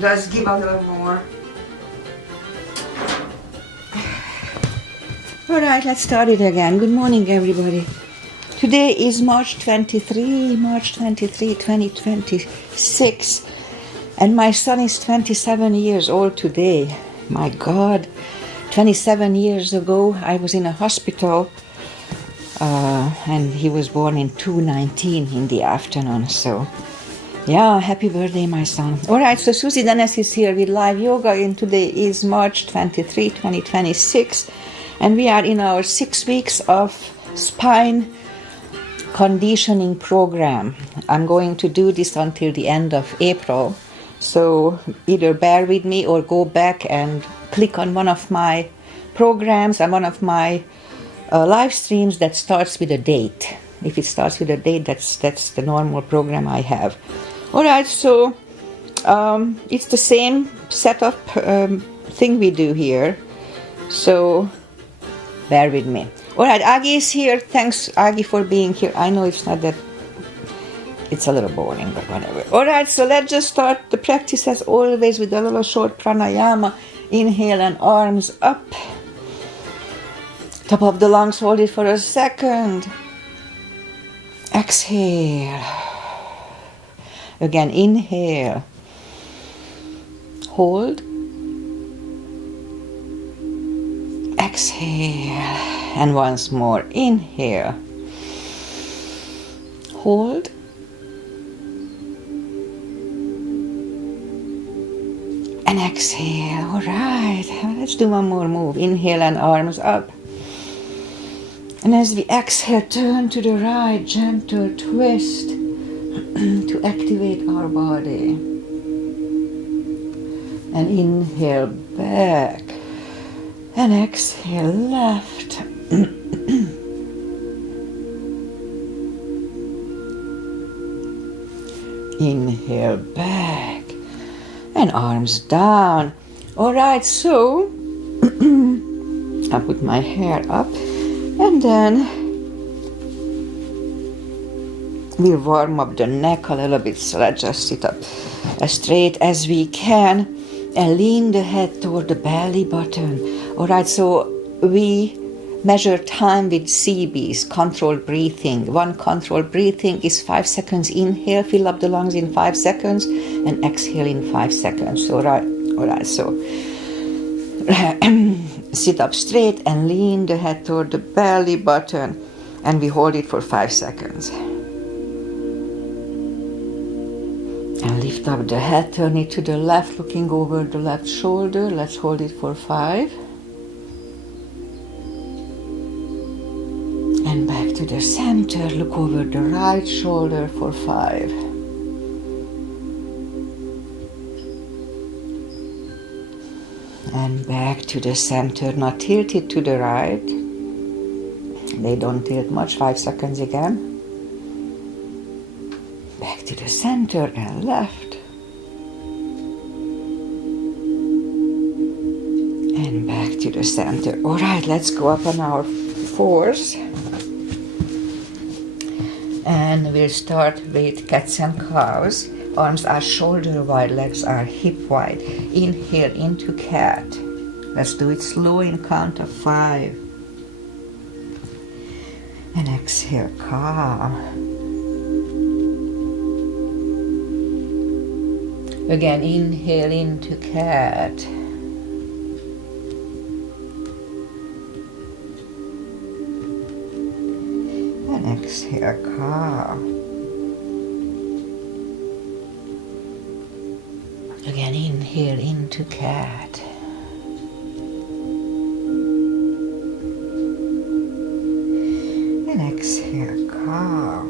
Just give a little more. Alright, let's start it again. Good morning, everybody. Today is March 23, 2026. And my son is 27 years old today. My God. 27 years ago, I was in a hospital. And he was born in 2:19 in the afternoon. So, yeah, happy birthday, my son. Alright, so Susie Denes is here with live yoga. And today is March 23, 2026. And we are in our 6 weeks of spine conditioning program. I'm going to do this until the end of April. So either bear with me or go back and click on one of my programs and one of my live streams that starts with a date. If it starts with a date, that's the normal program I have. Alright, so it's the same setup thing we do here. So bear with me. Alright, Aggie is here. Thanks, Aggie, for being here. I know it's not that, it's a little boring, but whatever. Alright, so let's just start the practice as always with a little short pranayama. Inhale and arms up. Top of the lungs, hold it for a second. Exhale. Again, inhale. Hold. Exhale. And once more, inhale. Hold. And exhale. All right. Let's do one more move. Inhale and arms up. And as we exhale, turn to the right, gentle twist to activate our body. And inhale back. And exhale left. Inhale back. And arms down. Alright, so I put my hair up and then we'll warm up the neck a little bit. So let's just sit up as straight as we can and lean the head toward the belly button. Alright, so we measure time with CBs, controlled breathing. One controlled breathing is 5 seconds. Inhale, fill up the lungs in 5 seconds, and exhale in 5 seconds. Alright, so sit up straight and lean the head toward the belly button, and we hold it for 5 seconds. And lift up the head, turn it to the left, looking over the left shoulder. Let's hold it for 5. And back to the center, look over the right shoulder for 5. And back to the center, not tilted to the right. They don't tilt much, 5 seconds again. Back to the center and left. And back to the center. Alright, let's go up on our 4s. And we'll start with cats and cows. Arms are shoulder wide, legs are hip wide. Inhale into cat. Let's do it slow in count of 5. And exhale, cow. Again, inhale into cat. And exhale, cow. Again, inhale into cat. And exhale, cow.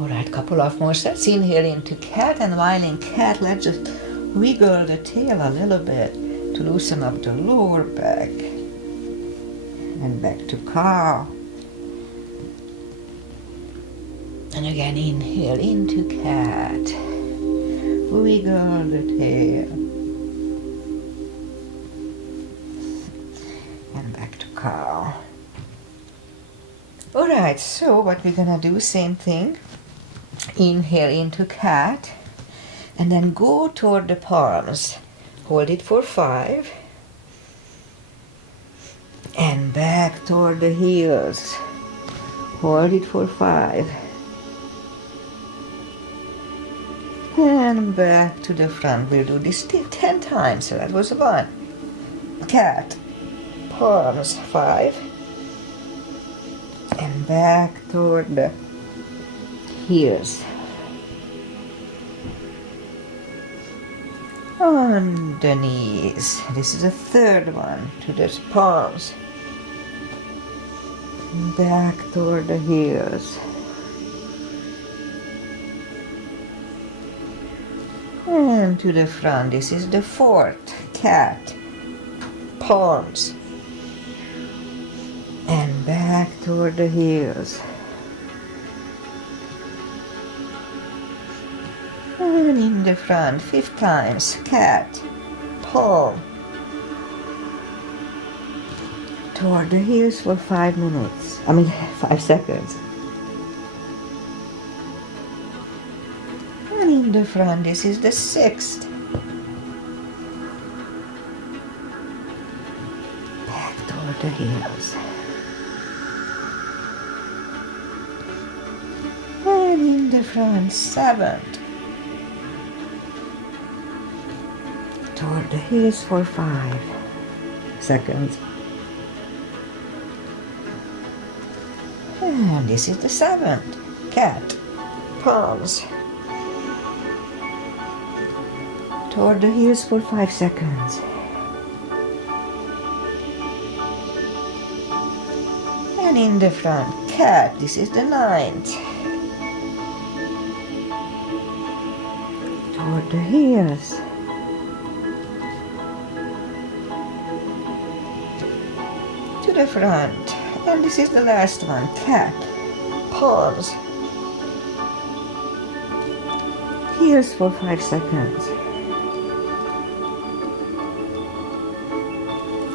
Alright, couple of more sets. Inhale into cat, and while in cat, let's just wiggle the tail a little bit to loosen up the lower back. And back to cow. And again, inhale into cat. Wiggle the tail. And back to cow. Alright, so what we're gonna do, same thing. Inhale into cat, and then go toward the palms. Hold it for 5, and back toward the heels. Hold it for 5, and back to the front. We'll do this 10 times. So that was 1. Cat, palms, 5, and back toward the heels. On the knees. This is the 3rd one, to the palms. Back toward the heels. And to the front. This is the 4th, cat, palms. And back toward the heels. And in the front, 5 times, cat, palm, toward the heels for 5 minutes. 5 seconds. And in the front, this is the 6th. Back toward the heels. And in the front, 7th. Toward the heels for 5 seconds. And this is the 7th, cat, palms. Toward the heels for 5 seconds. And in the front, cat, this is the 9th. Toward the heels. To the front, and this is the last one, cat, palms, heels for 5 seconds,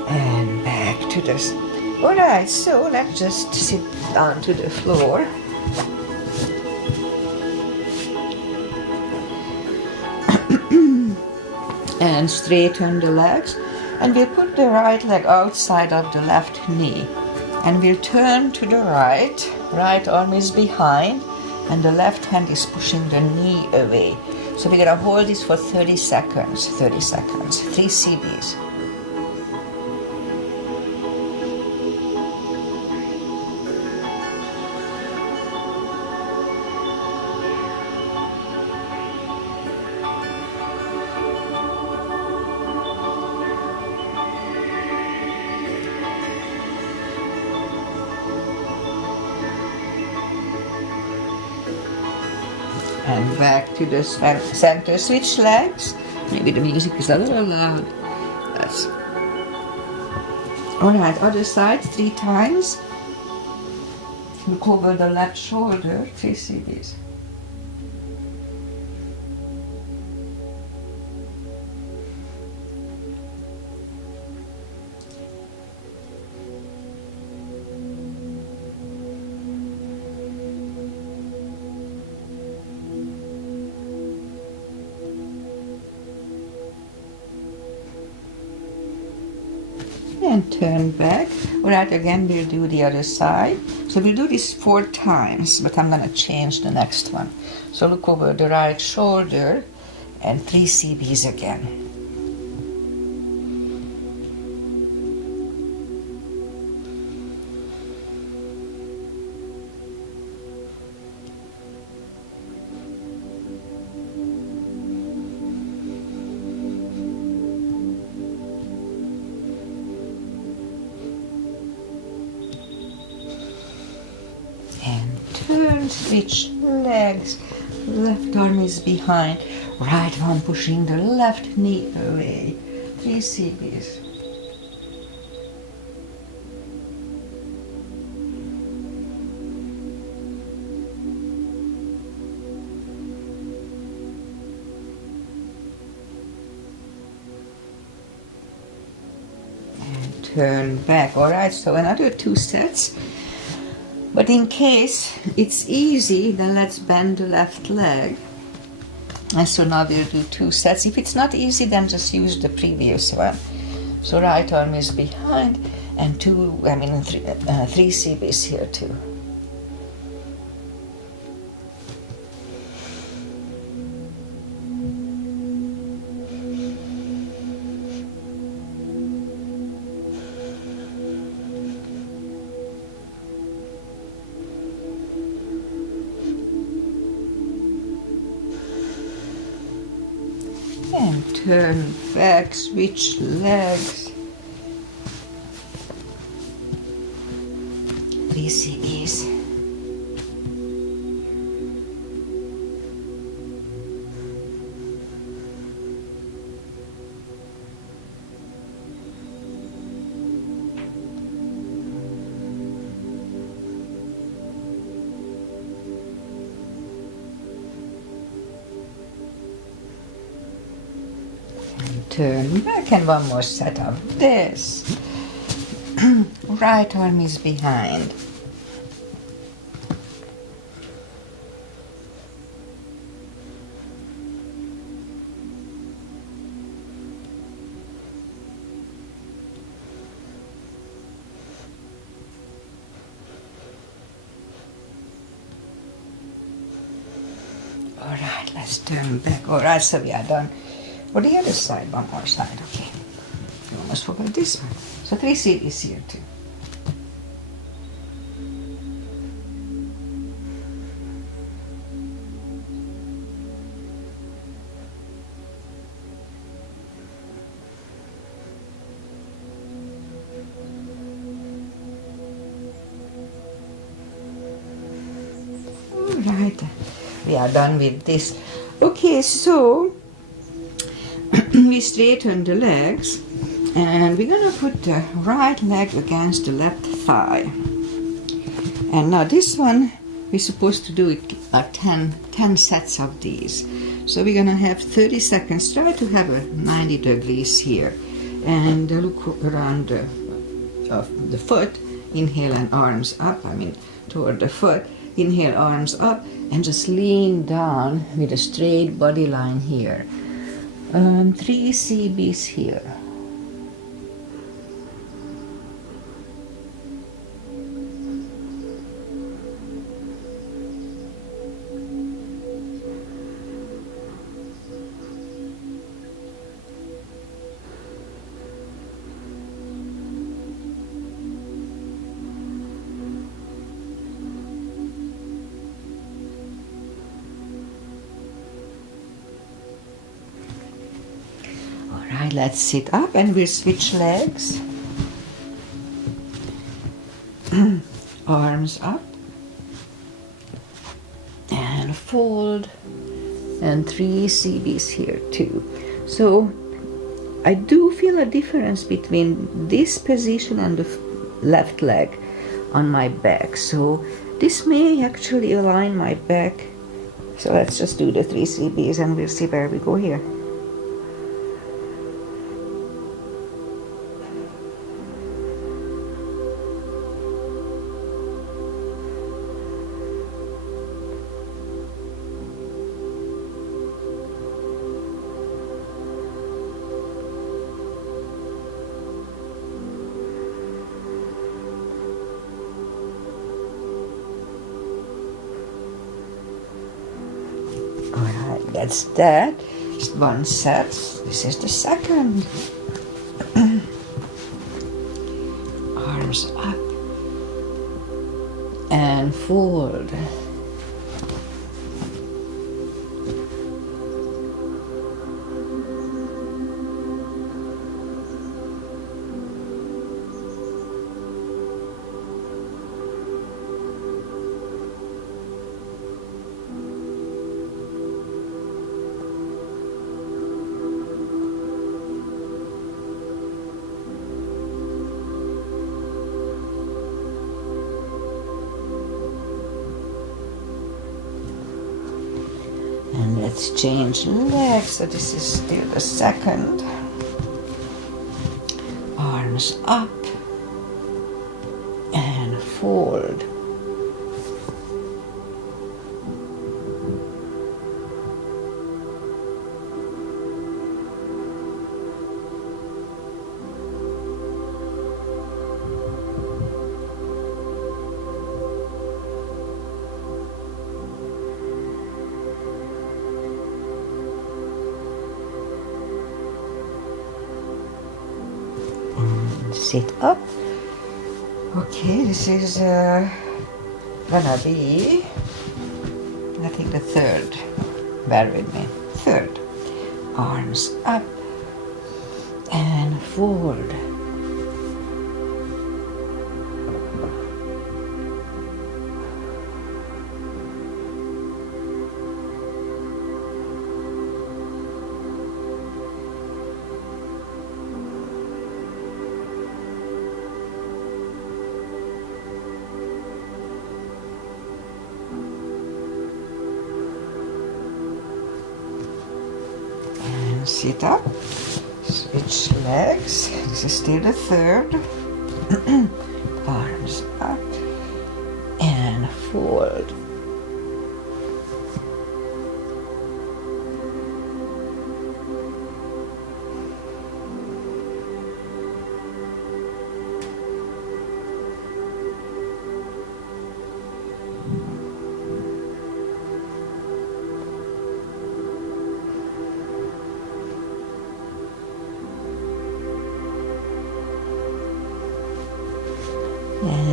and back to this. Alright, so let's just sit down to the floor. And straighten the legs. And we'll put the right leg outside of the left knee. And we'll turn to the right. Right arm is behind. And the left hand is pushing the knee away. So we're going to hold this for 30 seconds. 30 seconds. 3 CBs. And back to the center. Switch legs. Maybe the music is a little loud. That's alright. Other side 3 times. Look over the left shoulder. 3 CBs. And turn back. Alright, again we'll do the other side. So we'll do this 4 times, but I'm gonna change the next one. So look over the right shoulder and 3 CBs again. Turn, switch legs, left arm is behind, right one pushing the left knee away, 3 CBs. And turn back, alright, so another 2 sets. But in case it's easy, then let's bend the left leg. And so now we'll do 2 sets. If it's not easy, then just use the previous one. So right arm is behind, and 3 CBs here too. And turn back, switch legs. 3 CBs. Turn back, and one more set of this. Right arm is behind. All right, let's turn back. All right, so we are done. Or the other side, one more side, okay. You almost forgot this one. So 3 CBs here too. All right, we are done with this. Okay, so we straighten the legs, and we're gonna put the right leg against the left thigh. And now this one, we're supposed to do it 10 sets of these. So we're gonna have 30 seconds. Try to have a 90 degrees here. And look around the foot. Inhale and arms up, toward the foot. Inhale, arms up, and just lean down with a straight body line here. 3 CBs here. Alright, let's sit up and we'll switch legs. Arms up and fold, and 3 CBs here too. So I do feel a difference between this position and the left leg on my back. So this may actually align my back. So let's just do the 3 CBs and we'll see where we go here. Alright, that's that. Just one set. This is the second. Arms up and fold. And let's change legs. So this is still the second. Arms up and fold. sit up. Okay, this is gonna be, I think, the third. Bear with me. Third. Arms up and forward. Sit up, switch legs, this is still the third. Arms up and forward.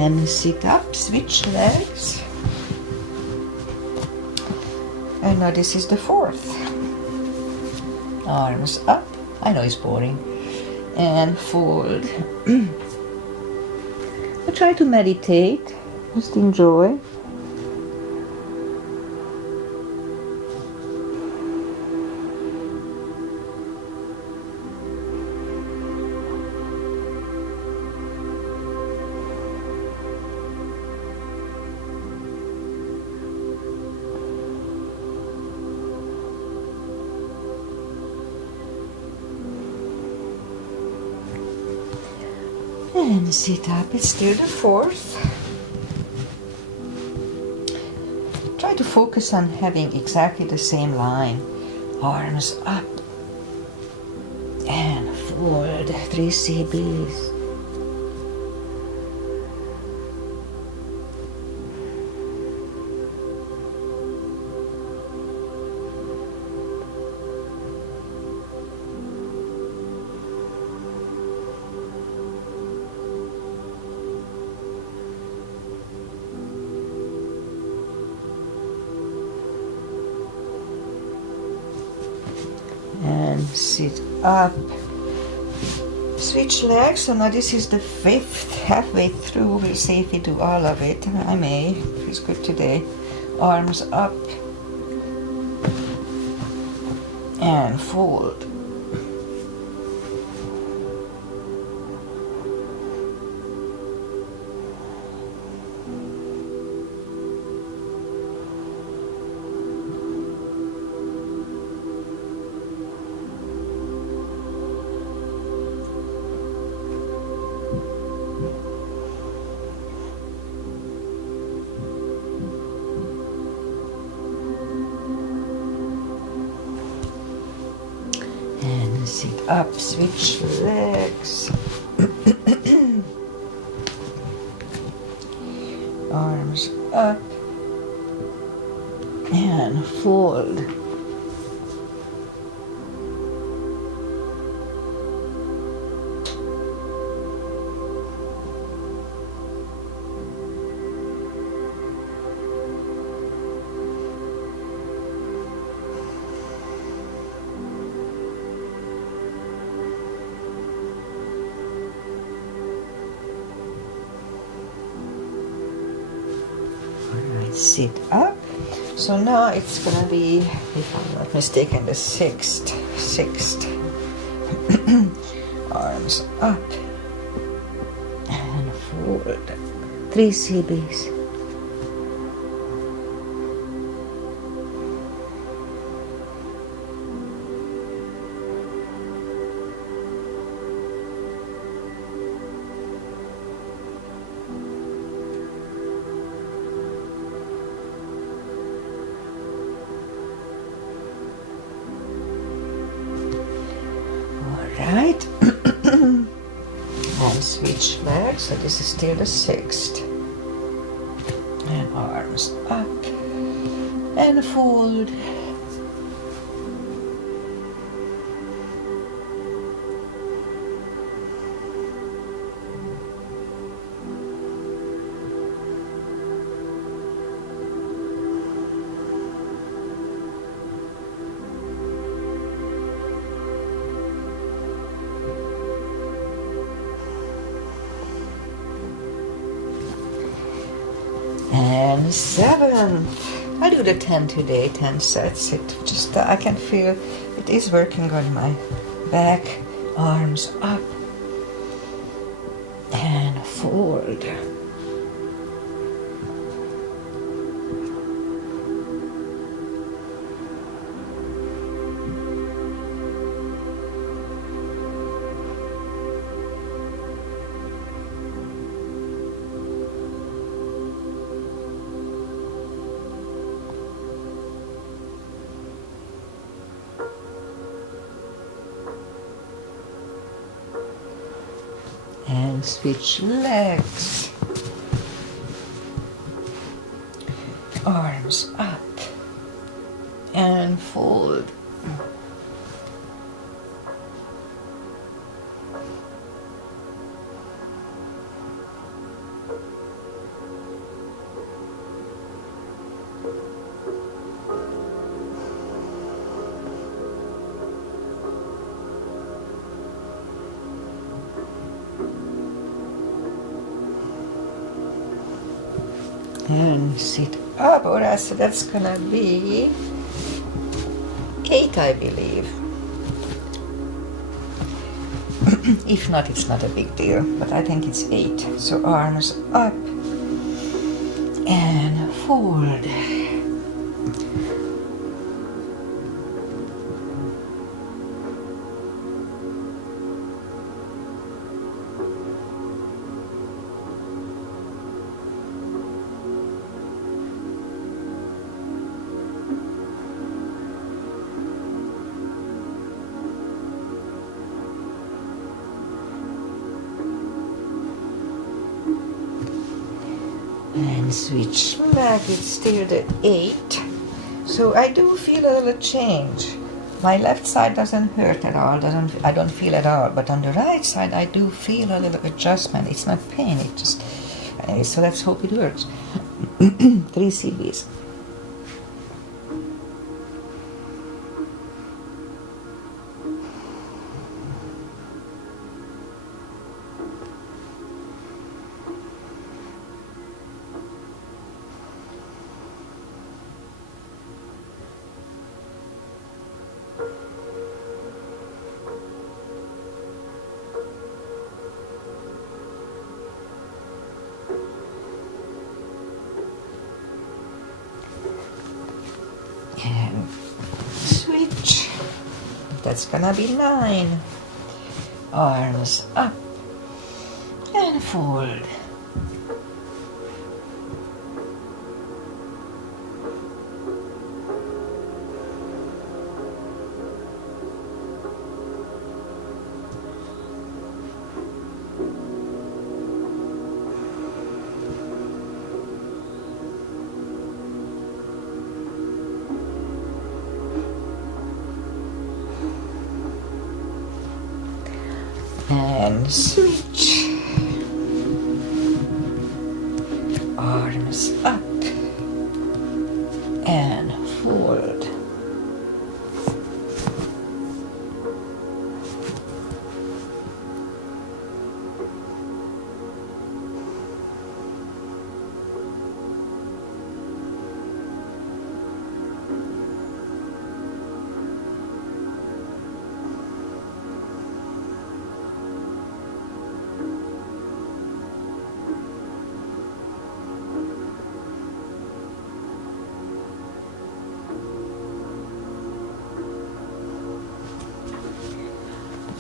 And sit up, switch legs. And now this is the fourth. Arms up. I know it's boring. And fold. I try to meditate. Just enjoy. And sit up, it's still the fourth. Try to focus on having exactly the same line. Arms up and forward, 3 CBs. And sit up, switch legs. So now this is the fifth, halfway through. We'll see if we do all of it. I may, feels good today. Arms up and fold. And sit up, switch legs. Arms up and fold. Sit up. So now it's gonna be, if I'm not mistaken, the sixth. Arms up and forward, 3 CBs. Right. And switch legs. So this is still the sixth. And arms up and fold. And 7. I do the 10 today, 10 sets. It just, I can feel it is working on my back, arms up, and fold. And switch legs, arms up and fold. And sit up, or so that's gonna be 8, I believe. If not, it's not a big deal, but I think it's 8. So arms up and forward. And switch back, it's still the 8. So I do feel a little change. My left side doesn't hurt at all, I don't feel at all, but on the right side I do feel a little adjustment. It's not pain, it just, so let's hope it works. 3 CBs. And switch. That's gonna be 9. Arms up and forward. And switch. Arms up and forward.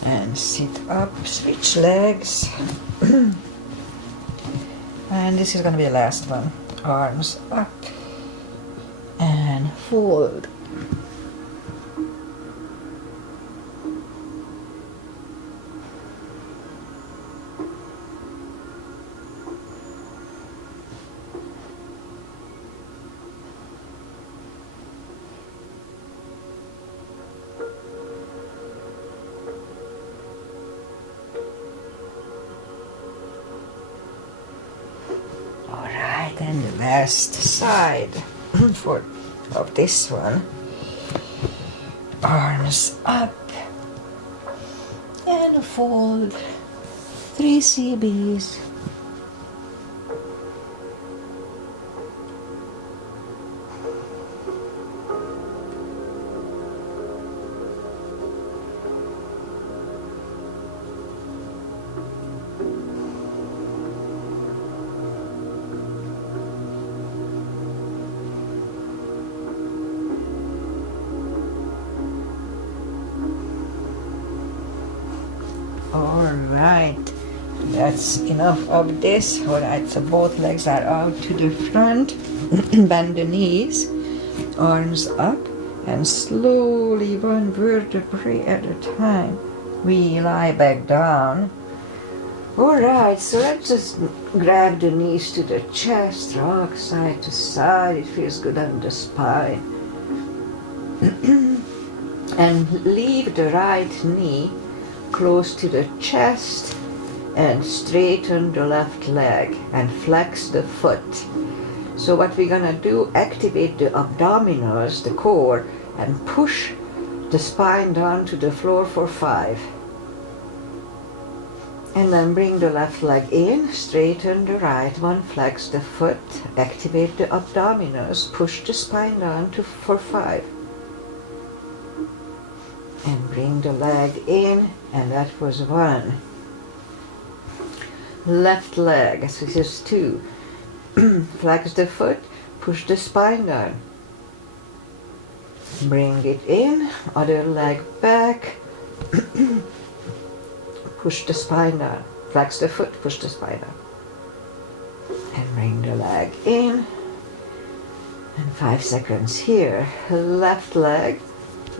And sit up, switch legs. And this is going to be the last one. Arms up and fold. And the last side of this one. Arms up and fold. 3 CBs. All right, that's enough of this. All right, so both legs are out to the front. Bend the knees, arms up, and slowly one vertebrae at a time. We lie back down. All right, so let's just grab the knees to the chest, rock side to side. It feels good on the spine. And leave the right knee close to the chest and straighten the left leg and flex the foot. So what we're gonna do, activate the abdominals, the core, and push the spine down to the floor for 5. And then bring the left leg in, straighten the right one, flex the foot, activate the abdominals, push the spine down for 5. And bring the leg in, and that was 1. Left leg, so this is 2. Flex the foot, push the spine down. Bring it in, other leg back. Push the spine down. Flex the foot, push the spine down. And bring the leg in. And 5 seconds here. Left leg,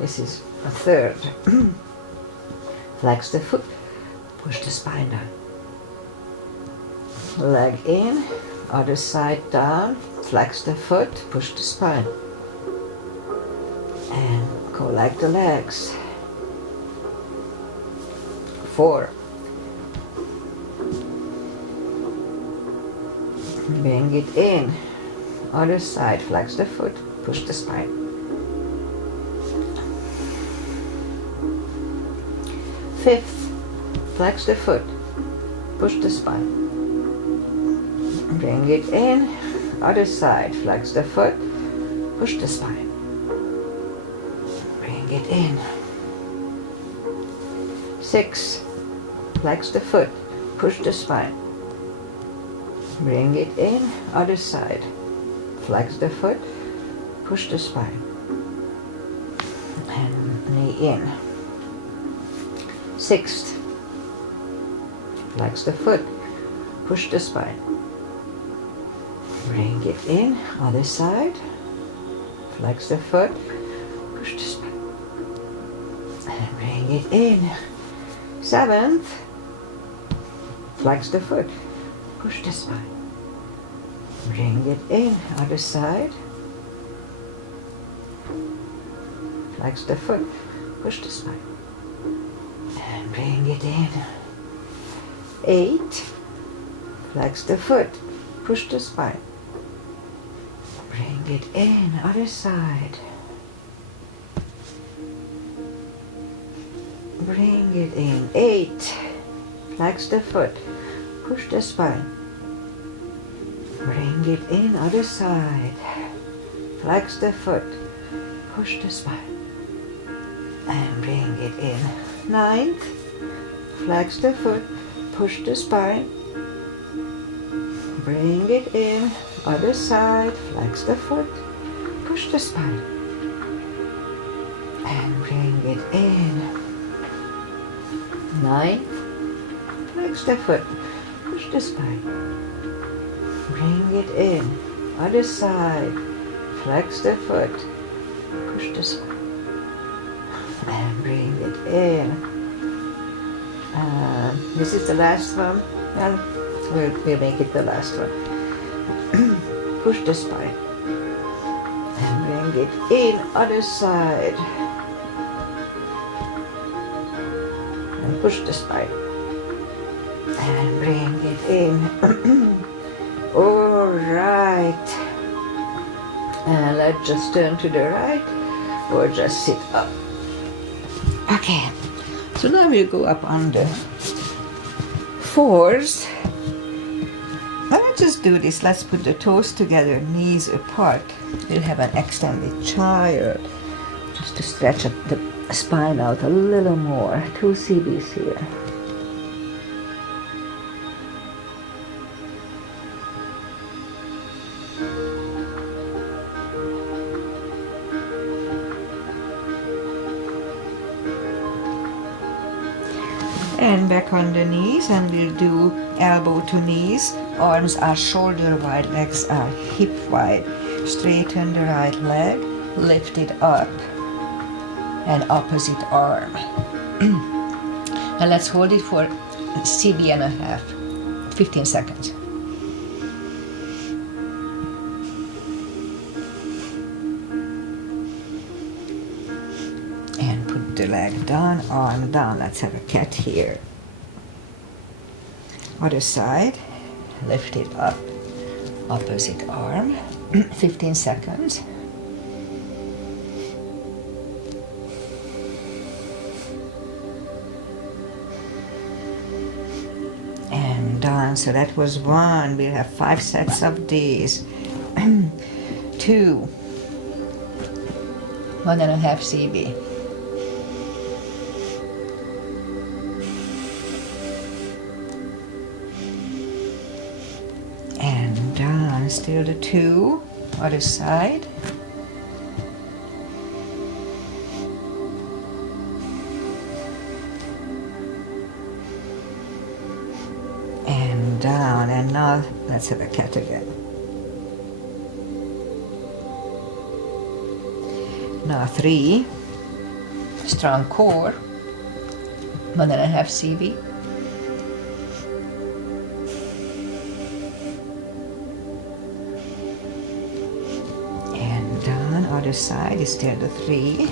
this is a 3rd. Flex the foot, push the spine down. Leg in, other side down, flex the foot, push the spine. And collect the legs. 4. Bring it in, other side, flex the foot, push the spine. 5th, flex the foot, push the spine. Bring it in, other side, flex the foot, push the spine. Bring it in. 6, flex the foot, push the spine. Bring it in, other side, flex the foot, push the spine. And knee in. 6th, flex the foot, push the spine. Bring it in, other side, flex the foot, push the spine. And bring it in. 7th, flex the foot, push the spine. Bring it in, other side, flex the foot, push the spine. And bring it in. 8, flex the foot, push the spine. Bring it in, other side. Bring it in. 8, flex the foot, push the spine. Bring it in, other side. Flex the foot, push the spine. And bring it in. 9th, flex the foot, push the spine. Bring it in, other side, flex the foot, push the spine. And bring it in. 9th, flex the foot, push the spine. Bring it in, other side, flex the foot, push the spine. And bring it in. This is the last one. Well, we'll make it the last one. Push the spine. And bring it in, other side. And push the spine. And bring it in. All right. And let's just turn to the right or just sit up. Okay. So now we'll go up on the 4s. Now let's just do this. Let's put the toes together, knees apart. We'll have an extended child. Just to stretch up the spine out a little more. 2 CBs here. And back on the knees, and we'll do elbow to knees. Arms are shoulder wide, legs are hip wide. Straighten the right leg, lift it up, and opposite arm. And let's hold it for CB and a half, 15 seconds. And put the leg down, arm down. Let's have a cat here. Other side, lift it up, opposite arm, 15 seconds. And done. So that was one. We'll have 5 sets of these. 2, 1.5 CB. And done. Still the 2, other side. And down. And now let's have a cat again. Now 3, strong core, 1.5 CB. And down, other side is still the 3.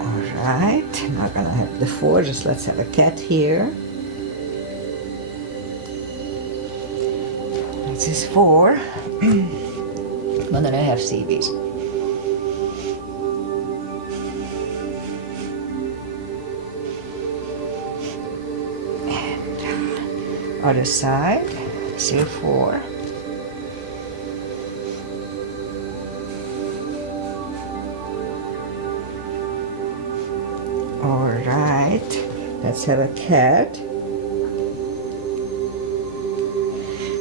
Alright, I'm not gonna have the 4, just let's have a cat here. This is 4, 1.5 CBs. And other side, still 4. All right, let's have a cat.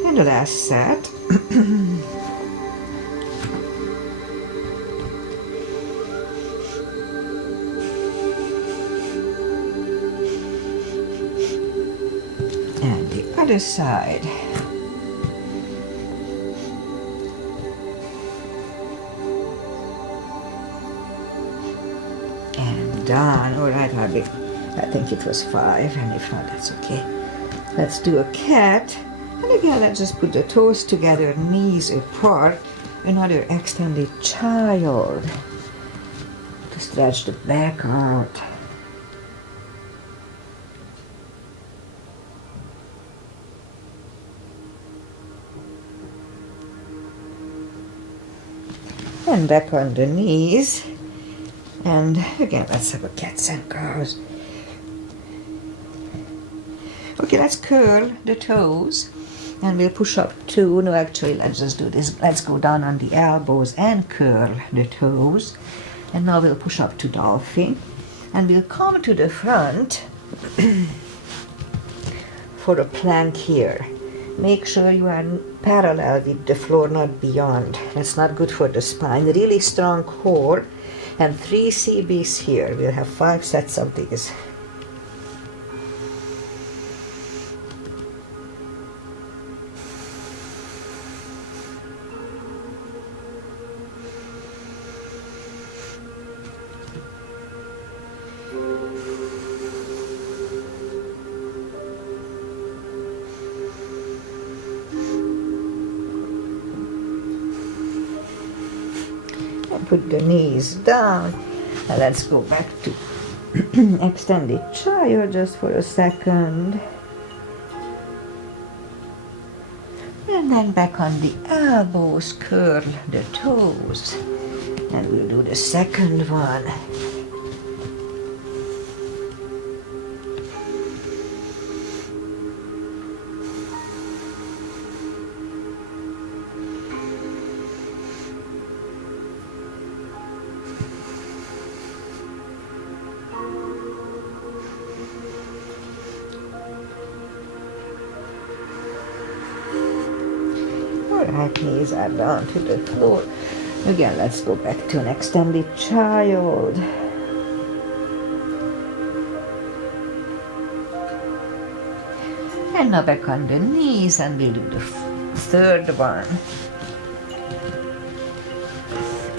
And the last set. And the other side. And done. All right, Harvey. I think it was 5, and if not, that's okay. Let's do a cat. And again, let's just put the toes together, knees apart. Another extended child. To stretch the back out. And back on the knees. And again, let's have a cats and cows. Okay, let's curl the toes. And we'll push up 2. No, actually, let's just do this. Let's go down on the elbows and curl the toes. And now we'll push up to dolphin. And we'll come to the front for a plank here. Make sure you are parallel with the floor, not beyond. That's not good for the spine. Really strong core. And 3 CBs here. We'll have 5 sets of these. Put the knees down, and let's go back to extended child just for a second. And then back on the elbows, curl the toes. And we'll do the second one. Alright, knees are down to the floor. Again, let's go back to an extended child. And now back on the knees, and we'll do the third one.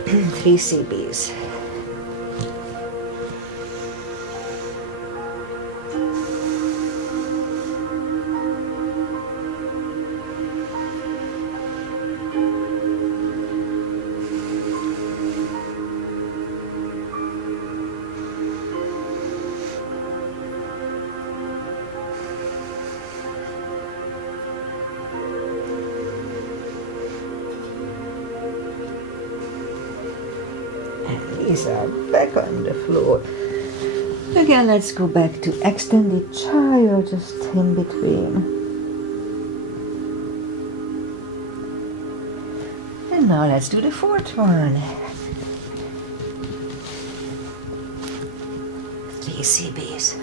3 CBs. Knees are back on the floor. Again, let's go back to extended child, just in between. And now let's do the fourth one. 3 CBs.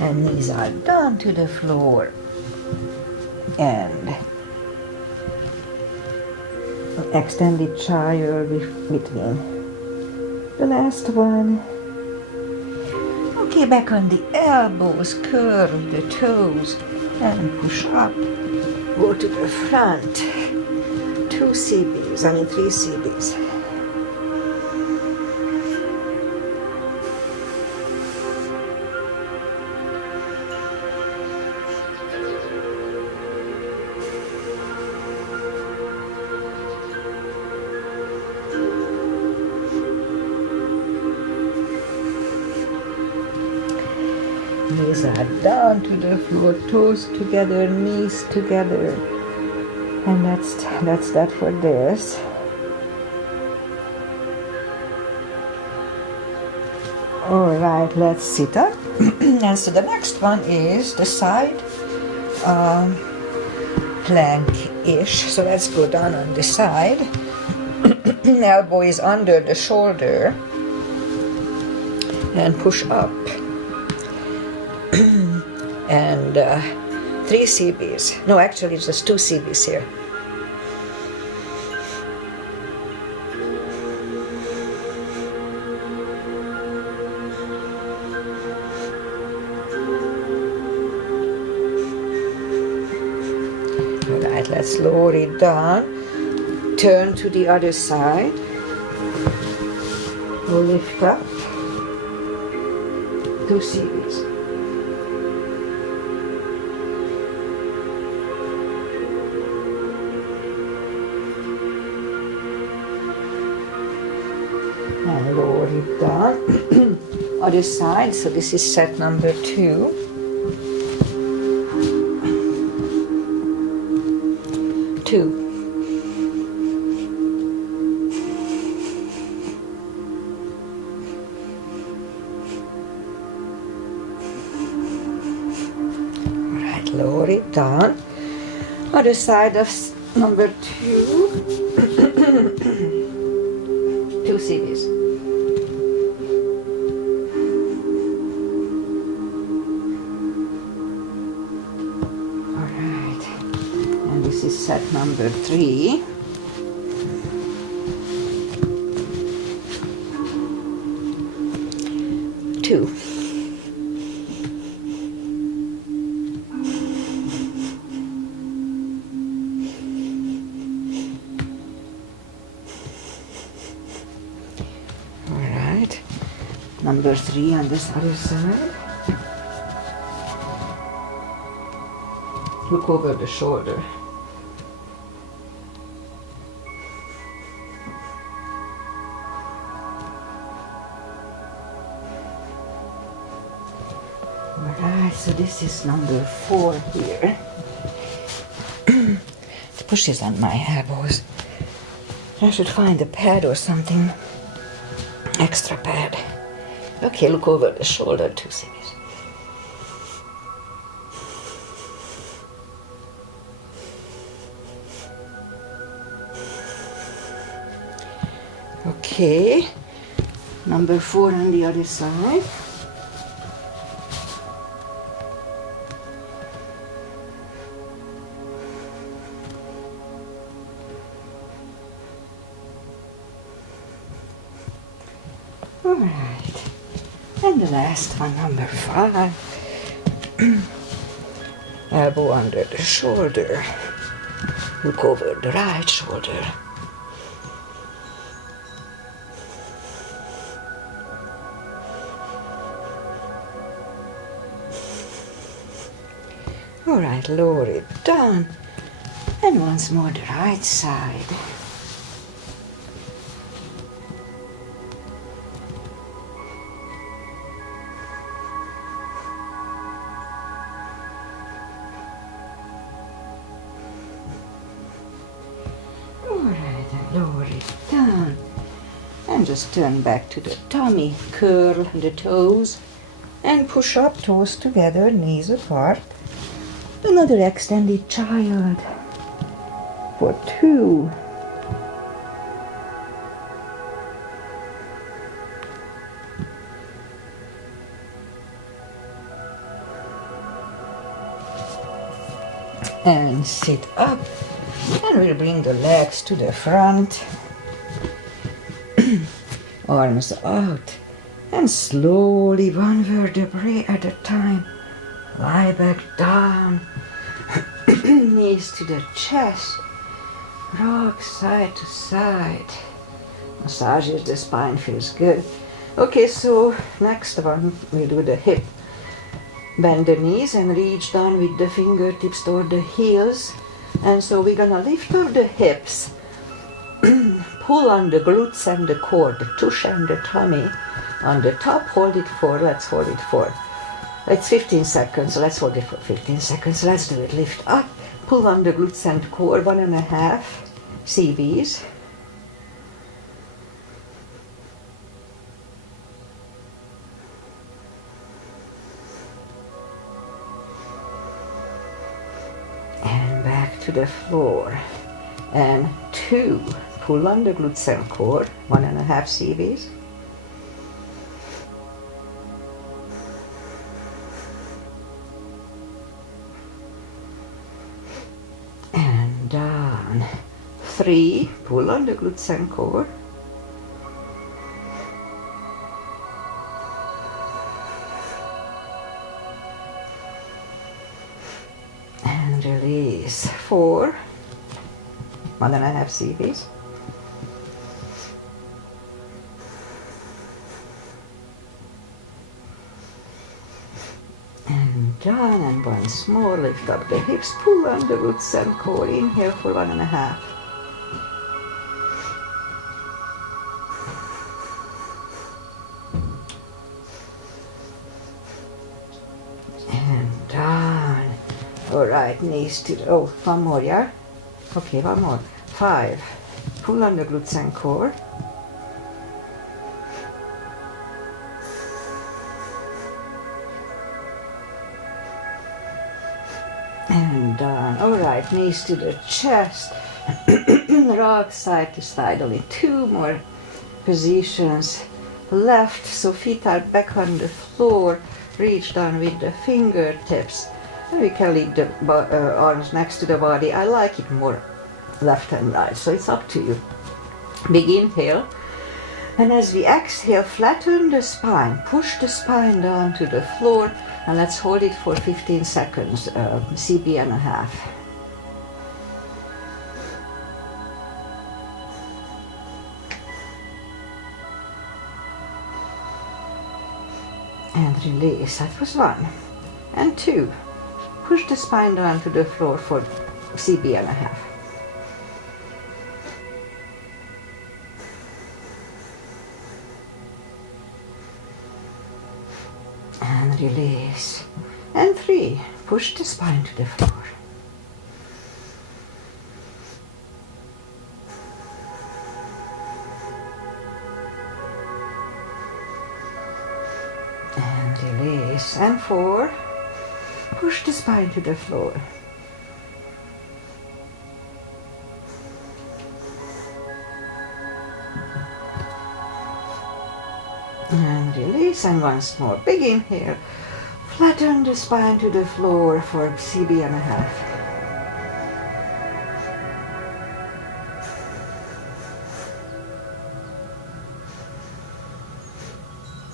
And knees are down to the floor. And extended child between the last one. Okay, back on the elbows, curve the toes and push up. Go to the front. 3 CBs. Knees are down to the floor, toes together, knees together. And that's that for this. Alright, let's sit up. And so the next one is the side plank-ish. So let's go down on the side. Elbow is under the shoulder. And push up. And 3 CBs. No, actually it's just 2 CBs here. Alright, let's lower it down. Turn to the other side. Lift up. 2 CBs. And lower it down. Other side, so this is set number 2. 2. Alright, lower it down. Other side of number 2. 2 CBs. Alright, and this is set number 3. Two. Number 3 on this other side. Look over the shoulder. Alright, so this is number 4 here. It pushes on my elbows. I should find a pad or something. Extra pad. Okay, look over the shoulder, 2 CBs. Okay, number 4 on the other side. All right, and the last one, number 5. Elbow under the shoulder, look over the right shoulder. All right, lower it down, and once more the right side. All right, and lower it down, and just turn back to the tummy, curl the toes, and push up, toes together, knees apart. Another extended child for 2. And sit up, and we'll bring the legs to the front, arms out, and slowly, one vertebrae at a time, lie back down, knees to the chest, rock side to side. Massages the spine, feels good. Okay, so next one, we do the hip. Bend the knees and reach down with the fingertips toward the heels. And so we're gonna lift up the hips, pull on the glutes and the core, the tush and the tummy. On the top, hold it for, let's hold it for, it's 15 seconds, let's hold it for 15 seconds. Let's do it, lift up, pull on the glutes and core, 1.5 CBs. To the floor, and 2, pull on the glutes and core, 1.5 CBs. And down, 3, pull on the glutes and core. Release, 4, 1.5 CBs. And down, and once more, lift up the hips, pull on the glutes and core, inhale for 1.5. And down. All right, knees to, oh, one more, yeah? Okay, one more. 5, pull on the glutes and core. And down. All right, knees to the chest. Rock side to side, only 2 more positions left. So feet are back on the floor, reach down with the fingertips. We can leave the arms next to the body. I like it more left and right, so it's up to you. Big inhale, and as we exhale, flatten the spine, push the spine down to the floor, and let's hold it for 15 seconds, CB and a half. And release. That was 1. And 2. Push the spine down to the floor for CB and a half. And release. And 3. Push the spine to the floor. And release. And 4. Push the spine to the floor. And release, and once more. Big inhale. Flatten the spine to the floor for CB and a half.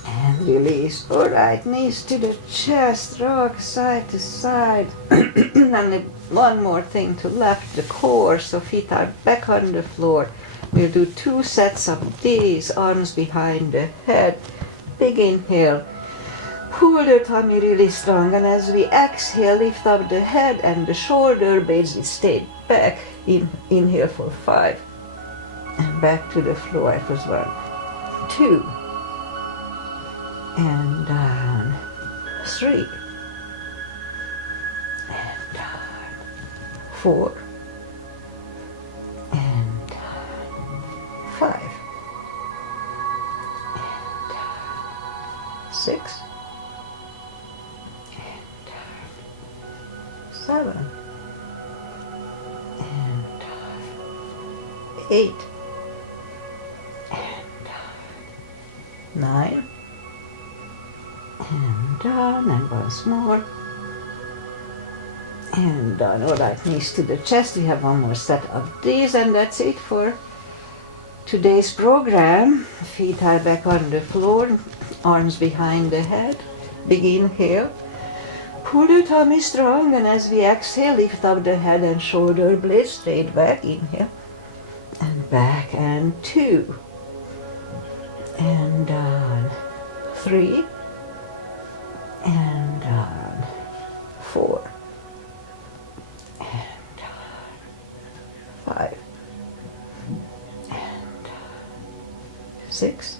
And release. Alright, knees to the chest, rock side to side. And one more thing to left the core, so feet are back on the floor. We'll do 2 sets of these, arms behind the head. Big inhale. Pull the tummy really strong, and as we exhale, lift up the head and the shoulder blades. We stay back. Inhale for 5. And back to the floor. It was 1, 2. And down. 3. And down. 4. And down. 5. And down. 6. 7 and 8 and 9 and down, and once more and down. Alright, knees to the chest. We have one more set of these, and that's it for today's program. Feet are back on the floor, arms behind the head. Big inhale. Pull the tummy strong, and as we exhale, lift up the head and shoulder blades. Straight back. Inhale. And back, and 2. And down. 3. And down. 4. And down. 5. And down. 6.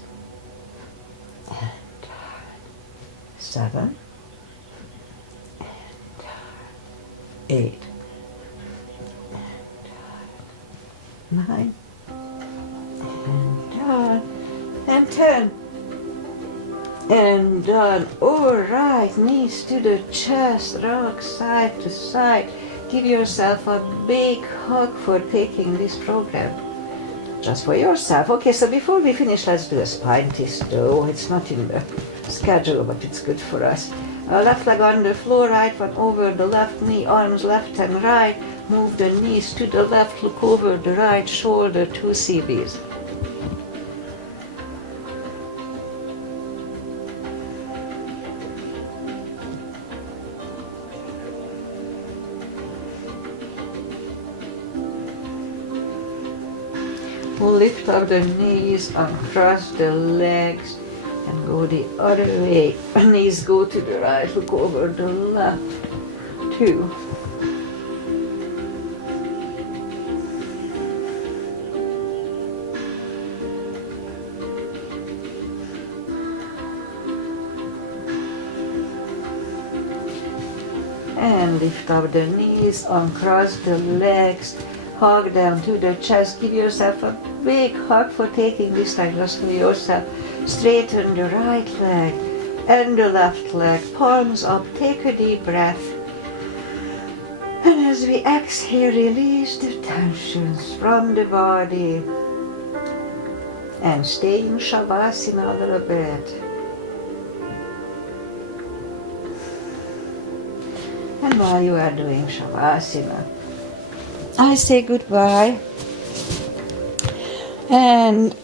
And down. 7. 8 and 9 and down, and 10 and down. All right, knees to the chest, rock side to side. Give yourself a big hug for taking this program just for yourself. Okay, so before we finish, let's do a spine twist. Oh, it's not in the schedule, but it's good for us. Left leg on the floor, right one over the left knee, arms left and right. Move the knees to the left, look over the right shoulder, 2 CBs. We'll lift up the knees, uncross the legs, and go the other way. Knees go to the right, look over the left. 2. And lift up the knees, uncross the legs, hug down to the chest. Give yourself a big hug for taking this time just for yourself. Straighten the right leg and the left leg, palms up. Take a deep breath. And as we exhale, release the tensions from the body. And stay in Shavasana a little bit. And while you are doing Shavasana, I say goodbye. And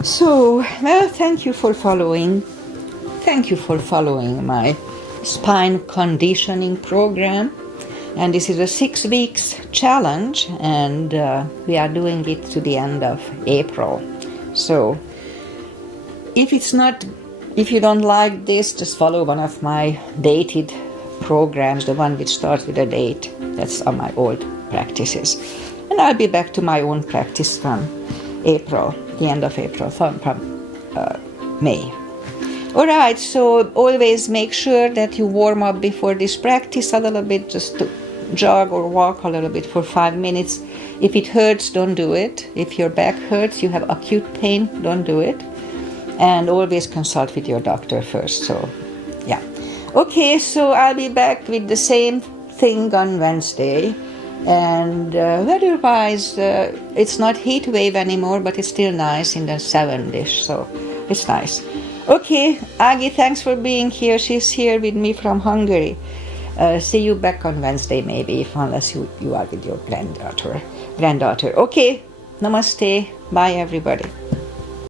so, well, thank you for following. Thank you for following my spine conditioning program. And this is a 6 weeks challenge, and we are doing it to the end of April. So, if you don't like this, just follow one of my dated programs, the one which starts with a date. That's on my old practices. And I'll be back to my own practice from April, the end of April, from May. Alright, so always make sure that you warm up before this practice a little bit, just to jog or walk a little bit for 5 minutes. If it hurts, don't do it. If your back hurts, you have acute pain, don't do it. And always consult with your doctor first. So, yeah. Okay, so I'll be back with the same thing on Wednesday. And weather-wise, it's not heat wave anymore, but it's still nice in the 7-ish. So It's nice. Okay, Agi, thanks for being here. She's here with me from Hungary. See you back on Wednesday, maybe, unless you are with your granddaughter. Okay, namaste. Bye, everybody.